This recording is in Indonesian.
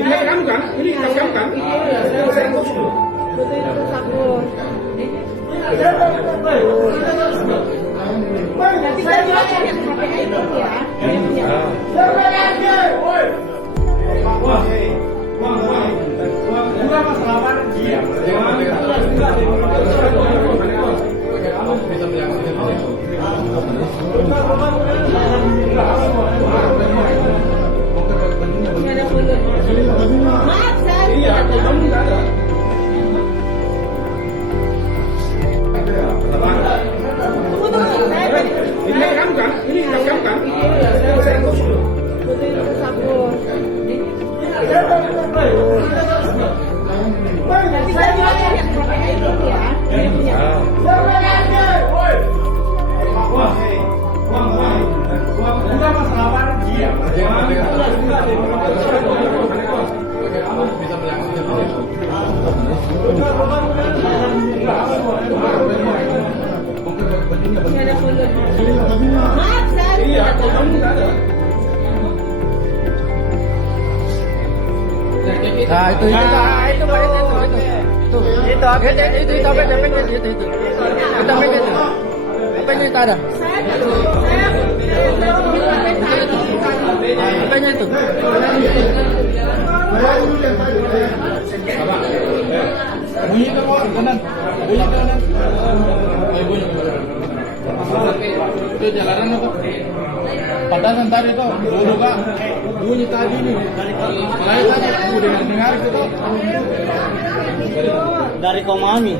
Ini kamu kan? Ini kamu kan? Saya ikut dulu. Nanti saya juga yang HPA itu maaf saya kamu nggak ada. Ini kamu kan? Ini kamu kan? Saya ikut dulu. Nanti saya juga yang HPA itu maaf saya kamu nggak ada. Nah, itu apa ini ada? Apanya itu? Bunyi kanan. Bunyi kanan. Bunyi. Itu jalanan apa? Padahal ntar itu dulu kak bunyi tadi nih. Saya tadi udah dengar itu. Dari Komami.